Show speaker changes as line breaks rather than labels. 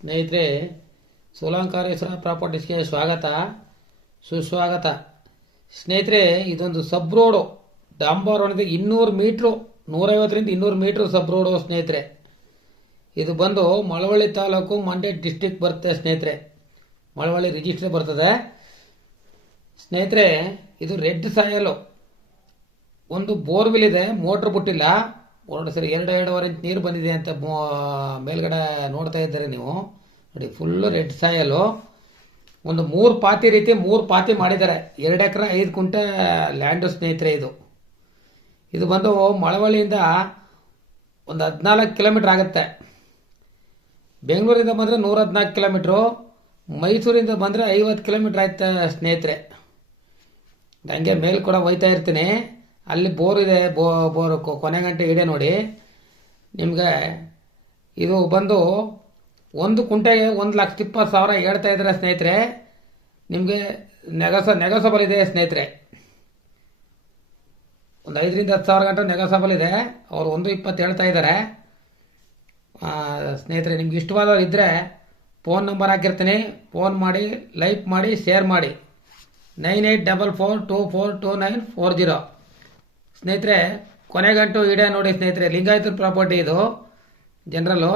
ಸ್ನೇಹಿತರೆ, ಸೋಲಂಕಾರೇಶ್ವರ ಪ್ರಾಪರ್ಟೀಸ್ಗೆ ಸ್ವಾಗತ, ಸುಸ್ವಾಗತ. ಸ್ನೇಹಿತರೆ, ಇದೊಂದು ಸಬ್ ರೋಡು. ಡಾಂಬರ್ ರೋಡ್ ಇನ್ನೂರು ಮೀಟ್ರು, ನೂರೈವತ್ತರಿಂದ ಇನ್ನೂರು ಮೀಟ್ರು ಸಬ್ ರೋಡು ಸ್ನೇಹಿತರೆ. ಇದು ಬಂದು ಮಳವಳ್ಳಿ ತಾಲೂಕು ಮಂಡ್ಯ ಡಿಸ್ಟಿಕ್ ಬರುತ್ತೆ ಸ್ನೇಹಿತರೆ. ಮಳವಳ್ಳಿ ರಿಜಿಸ್ಟರ್ ಬರ್ತದೆ. ಸ್ನೇಹಿತರೆ, ಇದು ರೆಡ್ ಸಾಯಲು. ಒಂದು ಬೋರ್ವೆಲ್ ಇದೆ, ಮೋಟ್ರ್ ಬಿಟ್ಟಿಲ್ಲ. ಎರಡು ಸರಿ ಎರಡು ಎರಡೂವರೆ ಇಂಚ್ ನೀರು ಬಂದಿದೆ ಅಂತ ಮೇಲ್ಗಡೆ ನೋಡ್ತಾ ಇದ್ದಾರೆ ನೀವು. ನೋಡಿ ಫುಲ್ಲು ರೆಡ್ ಸಾಯಲು ಒಂದು ಮೂರು ಪಾತಿ ರೀತಿ ಮೂರು ಪಾತಿ ಮಾಡಿದ್ದಾರೆ. ಎರಡು ಎಕರೆ, ಐದು ಕುಂಟೆ ಲ್ಯಾಂಡು ಸ್ನೇಹಿತರೆ ಇದು. ಇದು ಬಂದು ಮಳವಳ್ಳಿಯಿಂದ ಒಂದು ಹದಿನಾಲ್ಕು ಕಿಲೋಮೀಟ್ರ್ ಆಗುತ್ತೆ. ಬೆಂಗಳೂರಿಂದ ಬಂದರೆ ನೂರ ಹದಿನಾಲ್ಕು ಕಿಲೋಮೀಟ್ರು ಮೈಸೂರಿಂದ ಬಂದರೆ ಐವತ್ತು ಕಿಲೋಮೀಟ್ರ್ ಆಯ್ತು ಸ್ನೇಹಿತರೆ. ನನಗೆ ಮೇಲೆ ಕೂಡ ಹೋಯ್ತಾ ಇರ್ತೀನಿ. ಅಲ್ಲಿ ಬೋರ್ ಇದೆ, ಬೋ, ಬೋರ್ ಕೊನೆ ಗಂಟೆ ಇದೆ ನೋಡಿ. ನಿಮಗೆ ಇದು ಬಂದು ಒಂದು ಕುಂಟೆಗೆ ಒಂದು ಲಕ್ಷದ ಇಪ್ಪತ್ತು ಸಾವಿರ ಹೇಳ್ತಾ ಇದ್ದಾರೆ ಸ್ನೇಹಿತರೆ. ನಿಮಗೆ ನೆಗಸ, ನೆಗಸಬಲ್ ಇದೆ ಸ್ನೇಹಿತರೆ. ಒಂದು ಐದರಿಂದ ಹತ್ತು ಸಾವಿರ ಗಂಟೆ ನೆಗಸಬಲ್ ಇದೆ. ಅವರು ಒಂದು ಇಪ್ಪತ್ತು ಹೇಳ್ತಾ ಇದ್ದಾರೆ. ಸ್ನೇಹಿತರೆ, ನಿಮ್ಗೆ ಇಷ್ಟವಾದವ್ರು ಇದ್ದರೆ ಫೋನ್ ನಂಬರ್ ಹಾಕಿರ್ತೀನಿ. ಫೋನ್ ಮಾಡಿ, ಲೈಕ್ ಮಾಡಿ, ಶೇರ್ ಮಾಡಿ. Nine eight double four two four two nine four zero. ಸ್ನೇಹಿತರೆ ಕೊನೆಗಂಟು ಇಡೆ ನೋಡಿ ಸ್ನೇಹಿತರೆ ಲಿಂಗಾಯತ ಪ್ರಾಪರ್ಟಿ ಇದು ಜನರಲ್ಲು.